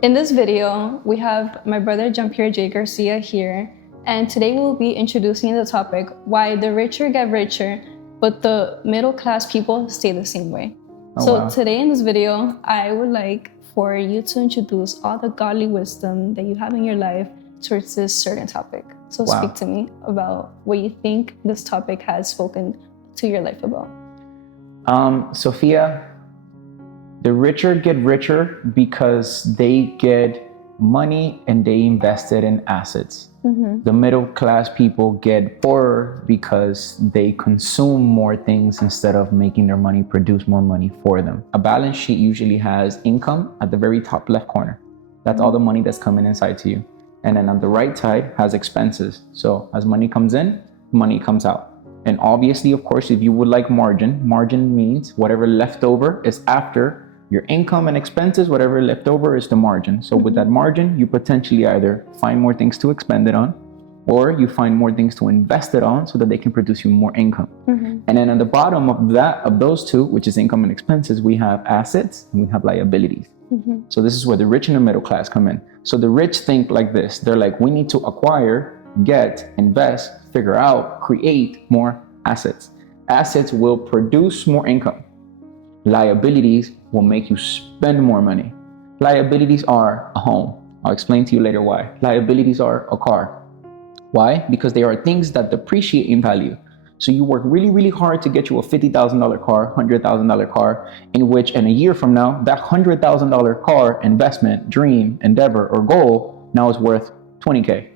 In this video, we have my brother Jean-Pierre J. Garcia here, and today we'll be introducing the topic, why the richer get richer, but the middle class people stay the same way. Today in this video, I would like for you to introduce all the godly wisdom that you have in your life towards this certain topic. So speak to me about what you think this topic has spoken to your life about. Sophia, the richer get richer because they get money and they invest it in assets. Mm-hmm. The middle class people get poorer because they consume more things instead of making their money produce more money for them. A balance sheet usually has income at the very top left corner. That's all the money that's coming inside to you. And then on the right side has expenses. So as money comes in, money comes out. And obviously, of course, if you would like margin means whatever left over is after your income and expenses, whatever left over is the margin. So with that margin, you potentially either find more things to expend it on, or you find more things to invest it on so that they can produce you more income. Mm-hmm. And then at the bottom of those two, which is income and expenses, we have assets and we have liabilities. Mm-hmm. So this is where the rich and the middle class come in. So the rich think like this. They're like, we need to acquire, get, invest, figure out, create more assets. Assets will produce more income. Liabilities will make you spend more money. Liabilities are a home. I'll explain to you later why. Liabilities are a car. Why? Because they are things that depreciate in value. So you work really, really hard to get you a $50,000 car, $100,000 car, in which in a year from now, that $100,000 car investment, dream, endeavor, or goal now is worth $20K.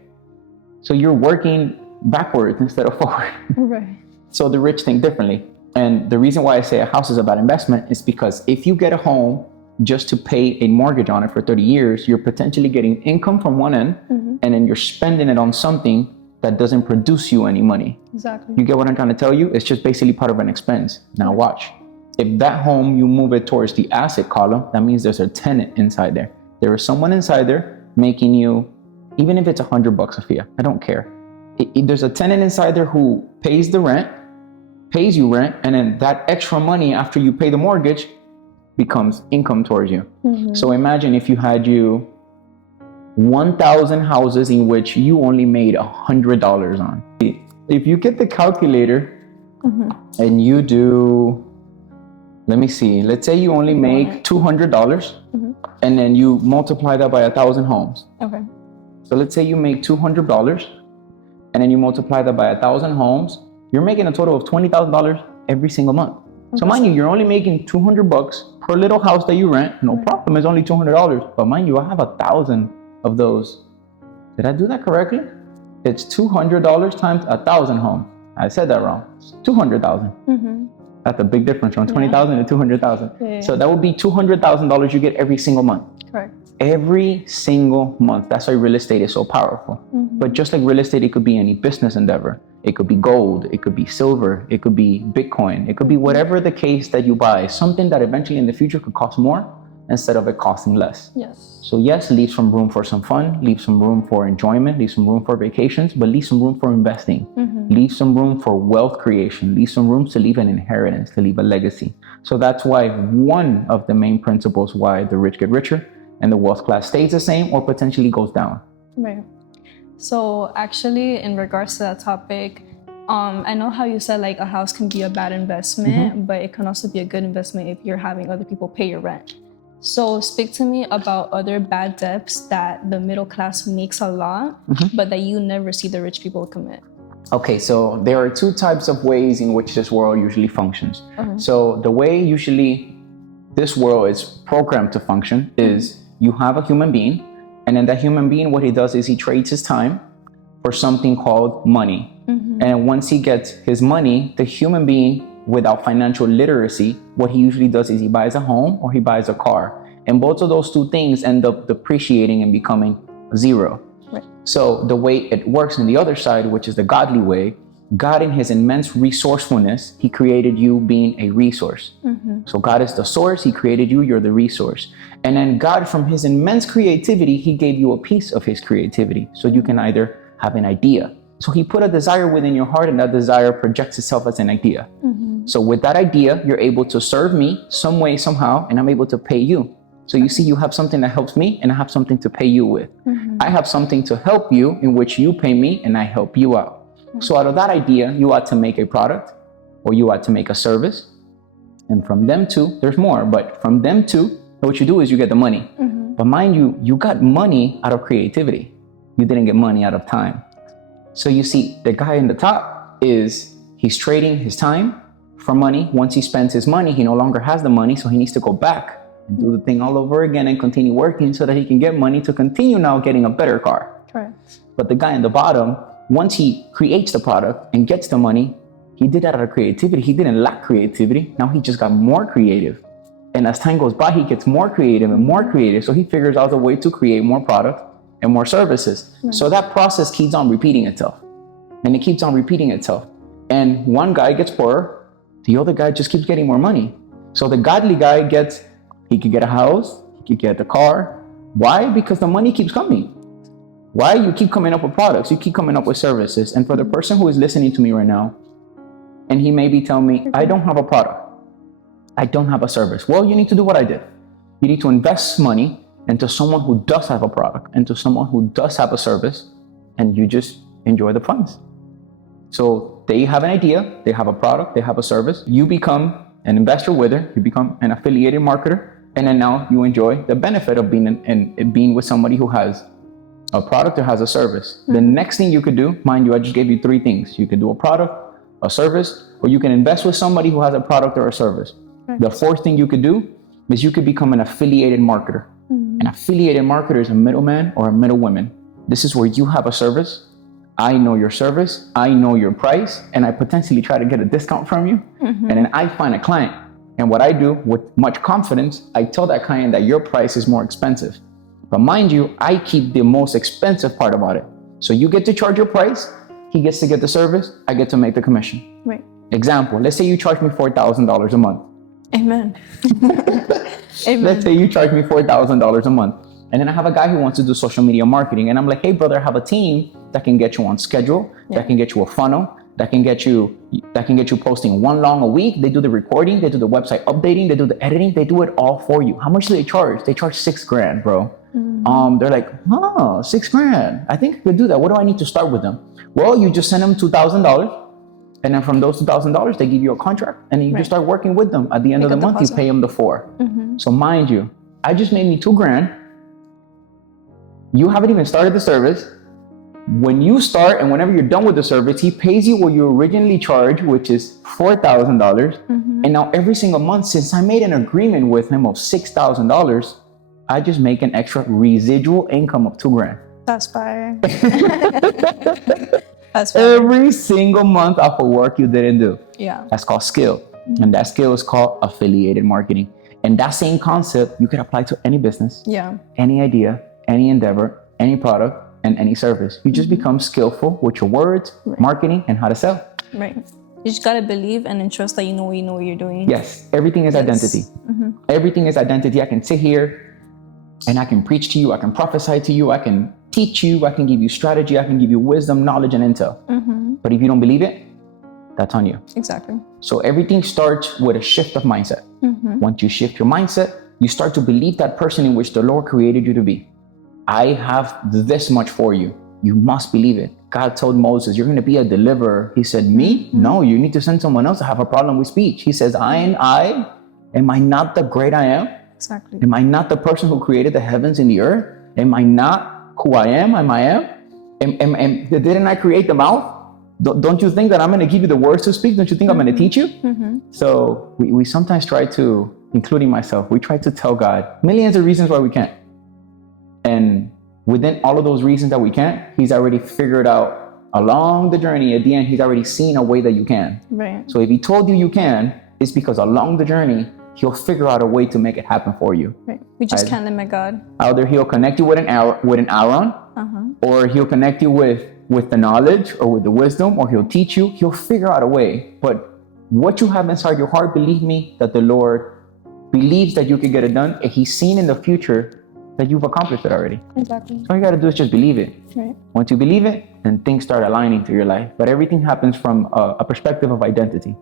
So you're working backwards instead of forward. Right. So the rich think differently. And the reason why I say a house is about investment is because if you get a home just to pay a mortgage on it for 30 years, you're potentially getting income from one end, and then you're spending it on something that doesn't produce you any money. Exactly. You get what I'm trying to tell you? It's just basically part of an expense. Now watch. If that home, you move it towards the asset column, that means there's a tenant inside there. There is someone inside there making you, even if it's $100 a fee, I don't care. There's a tenant inside there who pays the rent, pays you rent, and then that extra money after you pay the mortgage becomes income towards you. Mm-hmm. So imagine if you had 1,000 houses in which you only made $100 on. If you get the calculator and you do, let me see, let's say you only make $200 and then you multiply that by 1,000 homes. Okay. So let's say you make $200 and then you multiply that by 1,000 homes, you're making a total of $20,000 every single month. So mind you, you're only making $200 per little house that you rent. No problem, it's only $200. But mind you, I have 1,000 of those. Did I do that correctly? It's $200 times 1,000 homes. I said that wrong. It's 200,000. That's a big difference from 20,000 to 200,000. Yeah. So that would be $200,000 you get every single month. Correct. Every single month. That's why real estate is so powerful. But just like real estate, it could be any business endeavor. It could be gold, it could be silver, it could be Bitcoin, it could be whatever the case that you buy, something that eventually in the future could cost more instead of it costing less. Yes. So yes, leave some room for some fun, leave some room for enjoyment, leave some room for vacations, but leave some room for investing. Leave some room for wealth creation, leave some room to leave an inheritance, to leave a legacy. So that's why one of the main principles why the rich get richer and the wealth class stays the same or potentially goes down. Right. So actually, in regards to that topic, I know how you said like a house can be a bad investment, but it can also be a good investment if you're having other people pay your rent. So speak to me about other bad debts that the middle class makes a lot, but that you never see the rich people commit. Okay, so there are two types of ways in which this world usually functions. So the way usually this world is programmed to function is you have a human being, and then that human being, what he does is he trades his time for something called money. And once he gets his money, the human being without financial literacy, what he usually does is he buys a home or he buys a car. And both of those two things end up depreciating and becoming zero. Right. So the way it works on the other side, which is the godly way, God in his immense resourcefulness, he created you being a resource. So God is the source, he created you, you're the resource. And then God, from his immense creativity, he gave you a piece of his creativity. So you can either have an idea. So he put a desire within your heart and that desire projects itself as an idea. So with that idea, you're able to serve me some way, somehow, and I'm able to pay you. So you see, you have something that helps me and I have something to pay you with. I have something to help you in which you pay me and I help you out. So out of that idea, you ought to make a product or you ought to make a service. And from them two, there's more, but from them two, what you do is you get the money. But mind you, you got money out of creativity. You didn't get money out of time. So you see, the guy in the top he's trading his time for money. Once he spends his money, he no longer has the money, so he needs to go back and do the thing all over again and continue working so that he can get money to continue now getting a better car. Correct. But the guy in the bottom, once he creates the product and gets the money, he did that out of creativity. He didn't lack creativity. Now he just got more creative. And as time goes by, he gets more creative and more creative. So he figures out a way to create more product and more services. So that process keeps on repeating itself. And it keeps on repeating itself. And one guy gets poorer, the other guy just keeps getting more money. So the godly guy he could get a house, he could get the car. Why? Because the money keeps coming. Why? You keep coming up with products, you keep coming up with services. And for the person who is listening to me right now, and he may be telling me, I don't have a product, I don't have a service. Well, you need to do what I did. You need to invest money into someone who does have a product, into someone who does have a service, and you just enjoy the funds. So they have an idea, they have a product, they have a service. You become an investor with it, you become an affiliated marketer, and then now you enjoy the benefit of being with somebody who has a product or has a service. The next thing you could do, mind you, I just gave you three things. You could do a product, a service, or you can invest with somebody who has a product or a service. The fourth thing you could do is you could become an affiliated marketer. An affiliated marketer is a middleman or a middlewoman. This is where you have a service. I know your service, I know your price, and I potentially try to get a discount from you. And then I find a client. And what I do with much confidence, I tell that client that your price is more expensive. But mind you, I keep the most expensive part about it. So you get to charge your price, he gets to get the service, I get to make the commission. Right. Example, let's say you charge me $4,000 a month. Amen. Amen. Let's say you charge me $4,000 a month. And then I have a guy who wants to do social media marketing. And I'm like, hey, brother, I have a team that can get you on schedule, that can get you a funnel, that can get you posting one long a week. They do the recording, they do the website updating, they do the editing, they do it all for you. How much do they charge? They charge $6,000, bro. They're like, oh, $6,000. I think I could do that. What do I need to start with them? Well, you just send them $2,000. And then from those $2,000, they give you a contract and then you just start working with them. At the end of the month, you pay them the $4,000. So mind you, I just made me $2,000. You haven't even started the service. When you start and whenever you're done with the service, he pays you what you originally charged, which is $4,000. And now every single month, since I made an agreement with him of $6,000, I just make an extra residual income of $2,000. That's fire. That's fire. Every single month off of work you didn't do. Yeah. That's called skill. And that skill is called affiliated marketing. And that same concept you can apply to any business, any idea, any endeavor, any product, and any service. You just become skillful with your words, marketing, and how to sell. Right. You just gotta believe and trust that you know what you're doing. Yes. Everything is identity. Everything is identity. I can sit here and I can preach to you. I can prophesy to you. I can teach you. I can give you strategy. I can give you wisdom, knowledge, and intel. But if you don't believe it, that's on you. Exactly. So everything starts with a shift of mindset. Once you shift your mindset, you start to believe that person in which the Lord created you to be. I have this much for you. You must believe it. God told Moses, you're going to be a deliverer. He said, me? No, you need to send someone else to have a problem with speech. He says, am I not the great I am? Exactly. Am I not the person who created the heavens and the earth? Am I not who I am? Didn't I create the mouth? Don't you think that I'm going to give you the words to speak? Don't you think I'm going to teach you? So we sometimes try to, including myself, we try to tell God millions of reasons why we can't. And within all of those reasons that we can't, he's already figured out along the journey. At the end, he's already seen a way that you can. Right. So if he told you can, it's because along the journey, he'll figure out a way to make it happen for you. Right. We just can't limit God. Either he'll connect you with an Aaron, or he'll connect you with the knowledge or with the wisdom, or he'll teach you. He'll figure out a way. But what you have inside your heart, believe me, that the Lord believes that you can get it done, and he's seen in the future that you've accomplished it already. Exactly. All you got to do is just believe it. Right. Once you believe it, then things start aligning to your life. But everything happens from a perspective of identity.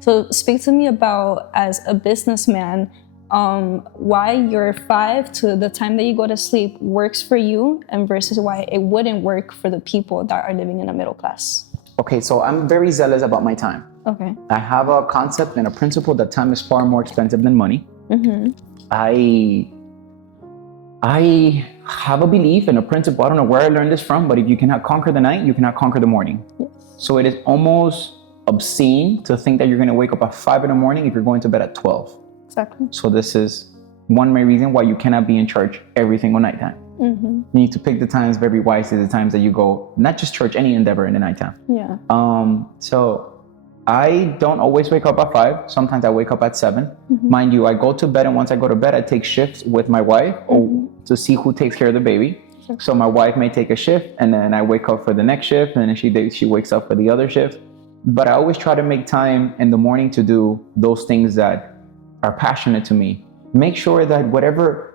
So speak to me about, as a businessman, why your 5 to the time that you go to sleep works for you and versus why it wouldn't work for the people that are living in the middle class. Okay, so I'm very zealous about my time. Okay. I have a concept and a principle that time is far more expensive than money. I have a belief and a principle. I don't know where I learned this from, but if you cannot conquer the night, you cannot conquer the morning. Yes. So it is almost obscene to think that you're going to wake up at 5 in the morning if you're going to bed at 12. Exactly. So this is one main reason why you cannot be in church every single nighttime. You need to pick the times very wisely, the times that you go, not just church, any endeavor in the nighttime. Yeah. So I don't always wake up at 5. Sometimes I wake up at 7. Mind you, I go to bed, and once I go to bed, I take shifts with my wife to see who takes care of the baby. So my wife may take a shift, and then I wake up for the next shift, and then she wakes up for the other shift. But I always try to make time in the morning to do those things that are passionate to me. Make sure that whatever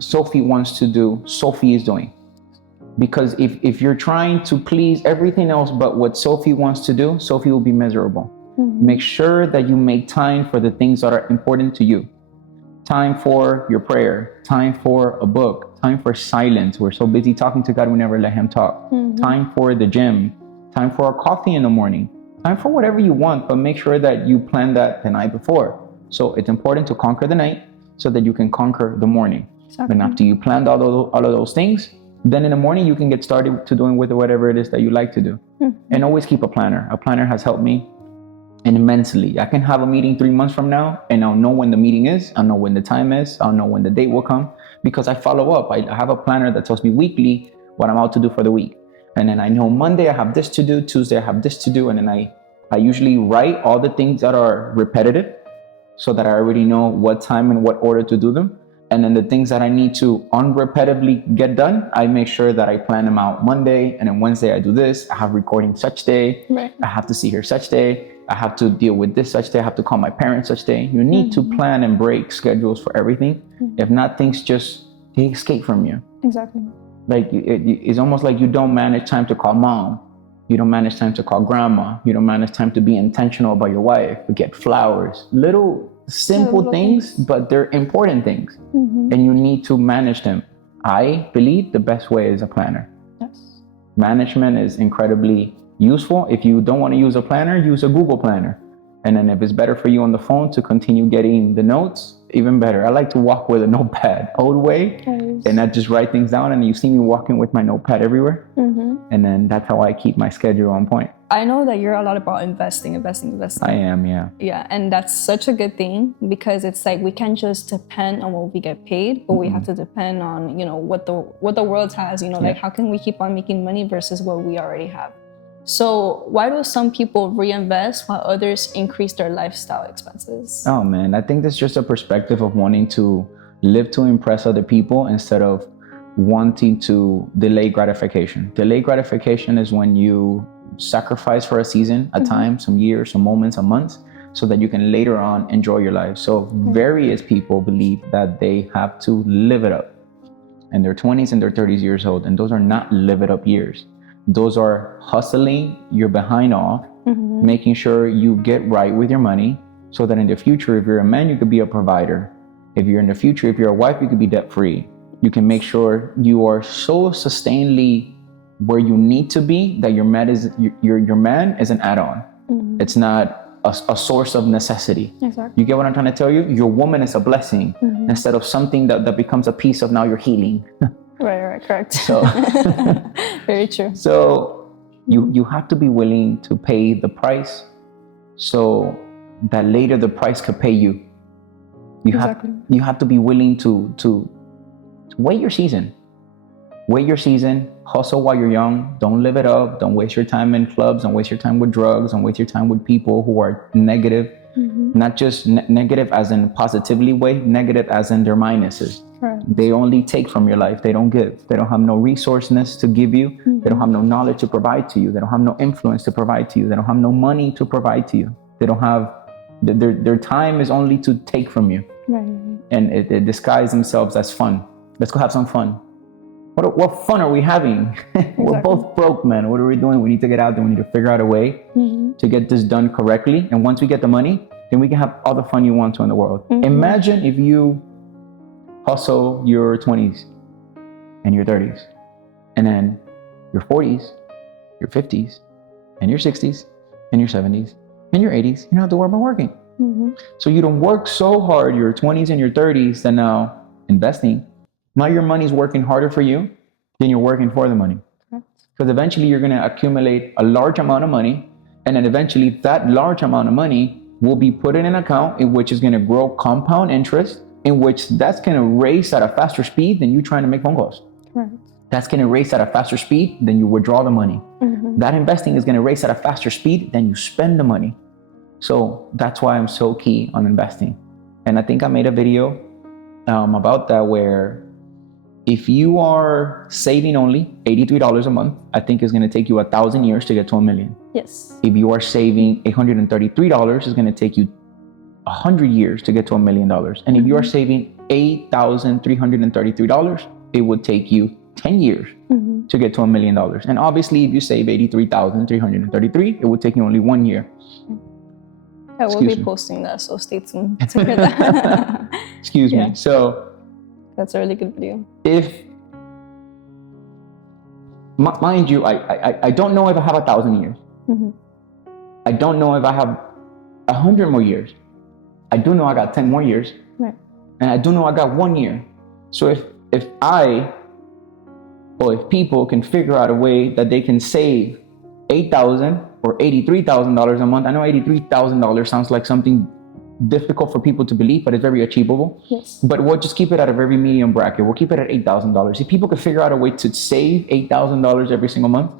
Sophie wants to do, Sophie is doing. Because if you're trying to please everything else but what Sophie wants to do, Sophie will be miserable. Make sure that you make time for the things that are important to you. Time for your prayer, time for a book, time for silence. We're so busy talking to God, we never let him talk. Time for the gym, time for a coffee in the morning, time for whatever you want, but make sure that you plan that the night before. So it's important to conquer the night so that you can conquer the morning. Exactly. And after you planned all of those things, then in the morning you can get started to doing with whatever it is that you like to do. And always keep a planner. A planner has helped me immensely. I can have a meeting 3 months from now and I'll know when the meeting is, I'll know when the time is, I'll know when the date will come, because I follow up. I have a planner that tells me weekly what I'm out to do for the week. And then I know Monday I have this to do, Tuesday I have this to do, and then I usually write all the things that are repetitive so that I already know what time and what order to do them. And then the things that I need to unrepetitively get done, I make sure that I plan them out Monday, and then Wednesday I do this. I have recording such day. Right. I have to see her such day. I have to deal with this such day. I have to call my parents such day. You need to plan and break schedules for everything. If not, things they escape from you. Exactly. Like it's almost like you don't manage time to call mom. You don't manage time to call grandma. You don't manage time to be intentional about your wife, to get flowers, little simple things, but they're important things. And you need to manage them. I believe the best way is a planner. Yes. Management is incredibly useful. If you don't want to use a planner, use a Google Planner. And then if it's better for you on the phone to continue getting the notes, even better. I like to walk with a notepad, old way, and I just write things down, and you see me walking with my notepad everywhere. And then that's how I keep my schedule on point. I know that you're a lot about investing. I am, yeah. Yeah, and that's such a good thing, because it's like we can't just depend on what we get paid, but we have to depend on, what the world has, like how can we keep on making money versus what we already have. So why do some people reinvest while others increase their lifestyle expenses? Oh man, I think that's just a perspective of wanting to live to impress other people instead of wanting to delay gratification. Delay gratification is when you sacrifice for a season, a time, some years, some moments, some months, so that you can later on enjoy your life. So various people believe that they have to live it up in their 20s and their 30s years old, and those are not live it up years. Those are hustling your behind off, making sure you get right with your money, so that in the future, if you're a man, you could be a provider. If you're in the future, if you're a wife, you could be debt free. You can make sure you are so sustainably where you need to be that your man is an add-on. It's not a source of necessity. Exactly. You get what I'm trying to tell you? Your woman is a blessing instead of something that becomes a piece of now you're healing. Right, correct. So very true. So you have to be willing to pay the price so that later the price could pay you. You have to be willing to wait your season. Wait your season, hustle while you're young, don't live it up, don't waste your time in clubs, don't waste your time with drugs, don't waste your time with people who are negative, not just negative as in positively way, negative as in their minuses. Right. They only take from your life, they don't give. They don't have no resourceness to give you, they don't have no knowledge to provide to you, they don't have no influence to provide to you, they don't have no money to provide to you. They don't have, their time is only to take from you. Right. And it disguise themselves as fun. Let's go have some fun. What fun are we having? We're both broke, man. What are we doing? We need to get out there. We need to figure out a way to get this done correctly. And once we get the money, then we can have all the fun you want to in the world. Imagine if you hustle your 20s and your 30s, and then your 40s, your 50s, and your 60s, and your 70s, and your 80s, you don't have to worry about working. So you don't work so hard your 20s and your 30s that now investing, now your money's working harder for you than you're working for the money. Because eventually you're going to accumulate a large amount of money, and then eventually that large amount of money will be put in an account in which is going to grow compound interest, in which that's going to race at a faster speed than you trying to make phone calls. That's going to race at a faster speed than you withdraw the money. That investing is going to race at a faster speed than you spend the money. So that's why I'm so key on investing. And I think I made a video about that, where if you are saving only $83 a month, I think it's going to take you 1,000 years to get to $1 million. Yes. If you are saving $833, it's going to take you 100 years to get to $1 million. And if you are saving $8,333, it would take you 10 years to get to $1 million. And obviously, if you save 83,333, it would take you only 1 year. I will be posting that, so stay tuned to hear that. Excuse me. So that's a really good video. If, mind you, I don't know if I have 1,000 years. I don't know if I have 100 more years. I do know I got 10 more years. Right. And I do know I got 1 year. So if people can figure out a way that they can save $8,000 or $83,000 a month. I know $83,000 sounds like something difficult for people to believe, but it's very achievable. Yes. But we'll just keep it at a very medium bracket. We'll keep it at $8,000. If people could figure out a way to save $8,000 every single month,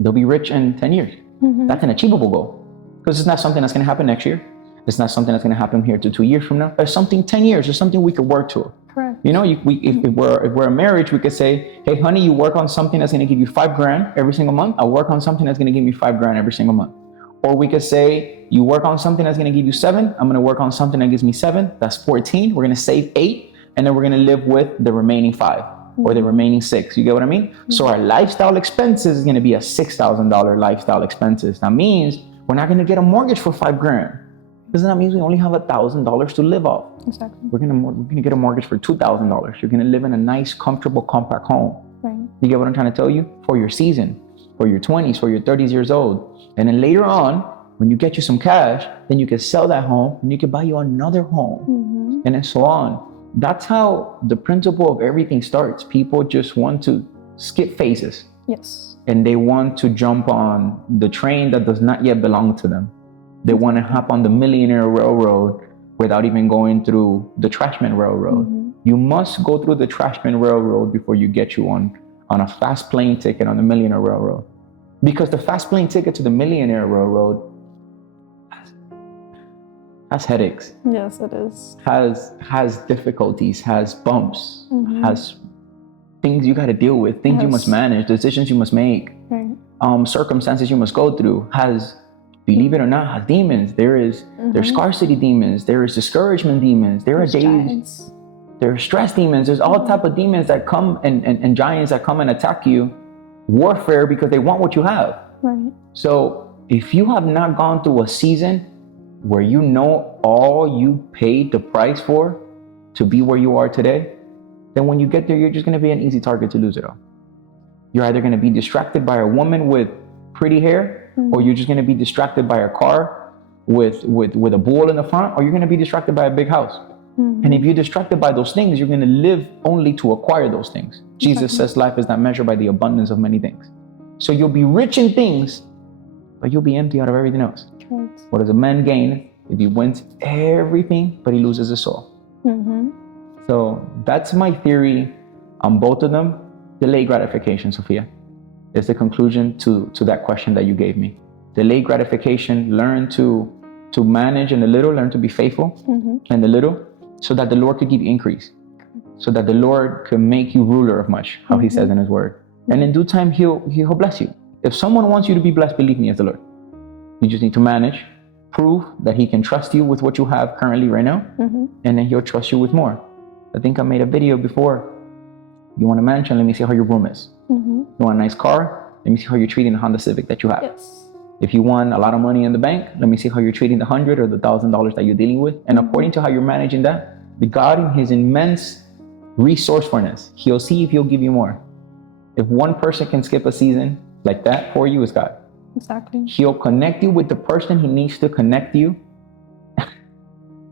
they'll be rich in 10 years. That's an achievable goal, because it's not something that's going to happen next year. It's not something that's going to happen here to 2 years from now. It's something 10 years. It's something we could work to. Correct. You know, if we're a marriage, we could say, hey, honey, you work on something that's going to give you $5,000 every single month. I'll work on something that's going to give me $5,000 every single month. Or we could say, you work on something that's going to give you 7. I'm going to work on something that gives me 7. That's 14. We're going to save 8, and then we're going to live with the remaining 5 or the remaining 6. You get what I mean? So our lifestyle expenses is going to be a $6,000 lifestyle expenses. That means we're not going to get a mortgage for $5,000. Because that means we only have $1,000 to live off. Exactly. We're gonna get a mortgage for $2,000. You're gonna live in a nice, comfortable, compact home. Right. You get what I'm trying to tell you? For your season, for your 20s, for your 30s years old. And then later on, when you get you some cash, then you can sell that home and you can buy you another home. And then so on. That's how the principle of everything starts. People just want to skip phases. Yes. And they want to jump on the train that does not yet belong to them. They want to hop on the Millionaire Railroad without even going through the Trashman Railroad. You must go through the Trashman Railroad before you get you on a fast plane ticket on the Millionaire Railroad. Because the fast plane ticket to the Millionaire Railroad has headaches. Yes, it is. Has difficulties, has bumps, has things you got to deal with, things you must manage, decisions you must make, circumstances you must go through, has, believe it or not, has demons. There's scarcity demons, there is discouragement demons, there are days, there are stress demons, there's all type of demons that come and giants that come and attack you. Warfare, because they want what you have. Right. So if you have not gone through a season where you know all you paid the price for to be where you are today, then when you get there, you're just going to be an easy target to lose it all. You're either going to be distracted by a woman with pretty hair, or you're just going to be distracted by a car with a bull in the front, or you're going to be distracted by a big house. And if you're distracted by those things, you're going to live only to acquire those things. Jesus says life is not measured by the abundance of many things. So you'll be rich in things, but you'll be empty out of everything else. Right. What does a man gain if he wins everything, but he loses his soul? So that's my theory on both of them. Delayed gratification, Sophia, is the conclusion to that question that you gave me. Delayed gratification, learn to manage in the little, learn to be faithful in the little, so that the Lord could give you increase, so that the Lord could make you ruler of much, how he says in his word. And in due time, he'll bless you. If someone wants you to be blessed, believe me, as the Lord. You just need to manage, prove that he can trust you with what you have currently right now, and then he'll trust you with more. I think I made a video before. You want a mansion? Let me see how your room is. You want a nice car? Let me see how you're treating the Honda Civic that you have. Yes. If you want a lot of money in the bank, let me see how you're treating the $100 or the $1,000 that you're dealing with. And according to how you're managing that, the God in his immense resourcefulness, he'll see if he'll give you more. If one person can skip a season like that for you, it's God. Exactly. He'll connect you with the person he needs to connect you.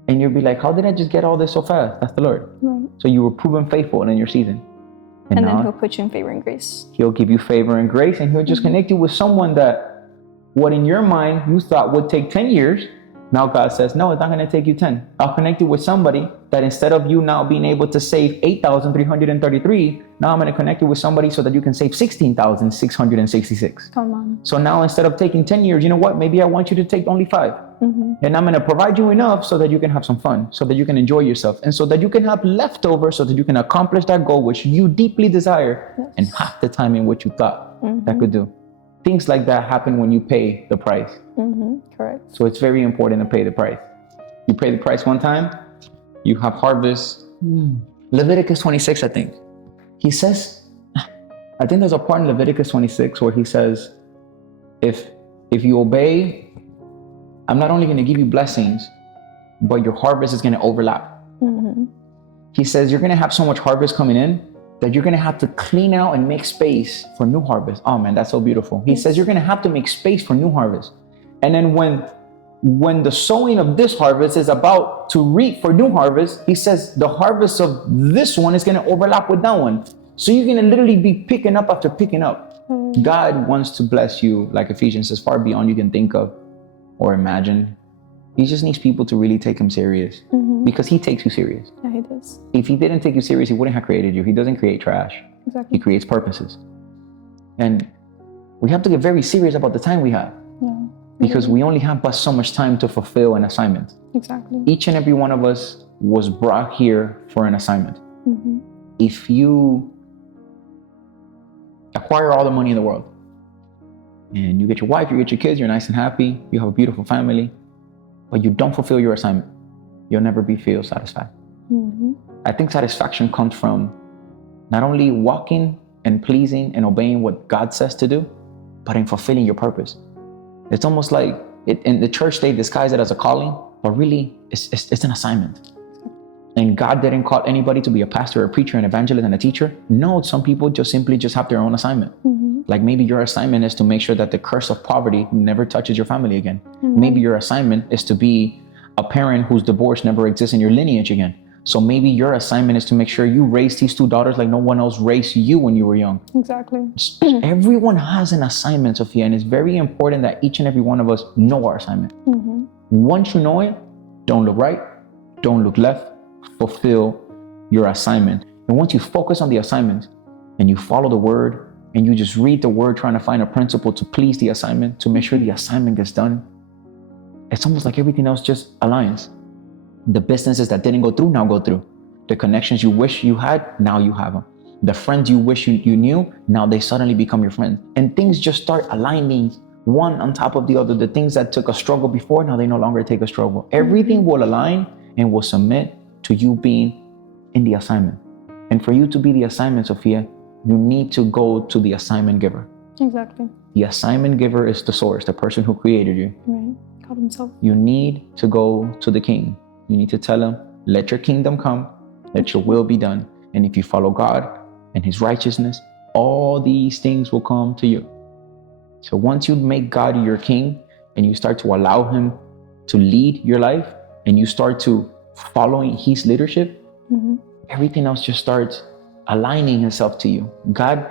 And you'll be like, how did I just get all this so fast? That's the Lord. Right. So you were proven faithful in your season. And then he'll put you in favor and grace. He'll give you favor and grace, and he'll just connect you with someone that what in your mind you thought would take 10 years. Now God says, no, it's not going to take you 10. I'll connect you with somebody that instead of you now being able to save 8,333, now I'm going to connect you with somebody so that you can save 16,666. Come on. So now instead of taking 10 years, you know what? Maybe I want you to take only 5. And I'm going to provide you enough so that you can have some fun, so that you can enjoy yourself, and so that you can have leftover so that you can accomplish that goal which you deeply desire and half the time in what you thought that could do. Things like that happen when you pay the price. Correct. So it's very important to pay the price. You pay the price one time, you have harvest. Leviticus 26, I think. He says, I think there's a part in Leviticus 26 where he says, if you obey, I'm not only going to give you blessings, but your harvest is going to overlap. He says you're going to have so much harvest coming in that you're going to have to clean out and make space for new harvest. Oh man, that's so beautiful. He says you're going to have to make space for new harvest. And then when the sowing of this harvest is about to reap for new harvest, he says the harvest of this one is going to overlap with that one. So you're going to literally be picking up after picking up. God wants to bless you, like Ephesians says, far beyond you can think of or imagine. He just needs people to really take him serious because he takes you serious. Yeah, he does. If he didn't take you serious, he wouldn't have created you. He doesn't create trash. Exactly. He creates purposes. And we have to get very serious about the time we have. Yeah. Because we only have but so much time to fulfill an assignment. Exactly. Each and every one of us was brought here for an assignment. If you acquire all the money in the world and you get your wife, you get your kids, you're nice and happy, you have a beautiful family, but you don't fulfill your assignment, you'll never feel satisfied. I think satisfaction comes from not only walking and pleasing and obeying what God says to do, but in fulfilling your purpose. It's almost like in the church, they disguise it as a calling, but really it's an assignment. And God didn't call anybody to be a pastor, a preacher, an evangelist, and a teacher. No, some people just simply have their own assignment. Like maybe your assignment is to make sure that the curse of poverty never touches your family again. Maybe your assignment is to be a parent whose divorce never exists in your lineage again. So maybe your assignment is to make sure you raise these 2 daughters like no one else raised you when you were young. Exactly. Everyone has an assignment, Sophia, and it's very important that each and every one of us know our assignment. Once you know it, don't look right, don't look left, fulfill your assignment. And once you focus on the assignment and you follow the word and you just read the word trying to find a principle to please the assignment, to make sure the assignment gets done, it's almost like everything else just aligns. The businesses that didn't go through now go through. The connections you wish you had, now you have them. The friends you wish you knew, now they suddenly become your friends. And things just start aligning one on top of the other. The things that took a struggle before, now they no longer take a struggle. Everything will align and will submit to you being in the assignment. And for you to be the assignment, Sophia, you need to go to the assignment giver. Exactly. The assignment giver is the source, the person who created you. Right. God himself. You need to go to the king. You need to tell him, let your kingdom come, let your will be done. And if you follow God and his righteousness, all these things will come to you. So once you make God your king and you start to allow him to lead your life and you start to following his leadership, everything else just starts aligning itself to you. God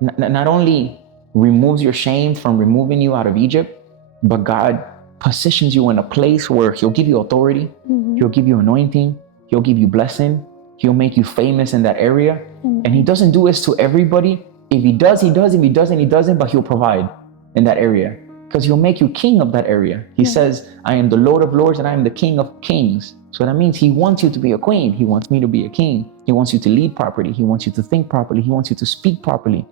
not only removes your shame from removing you out of Egypt, but God positions you in a place where he'll give you authority, he'll give you anointing, he'll give you blessing, he'll make you famous in that area. And he doesn't do this to everybody. If he does, he does. If he doesn't, he doesn't, but he'll provide in that area because he'll make you king of that area. He says, I am the Lord of Lords and I am the King of Kings. So that means he wants you to be a queen. He wants me to be a king. He wants you to lead properly. He wants you to think properly. He wants you to speak properly.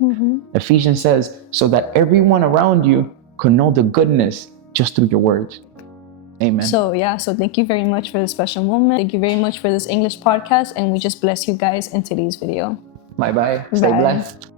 Ephesians says, so that everyone around you could know the goodness just through your words. Amen. So thank you very much for this special moment. Thank you very much for this English podcast. And we just bless you guys in today's video. Bye-bye. Stay blessed.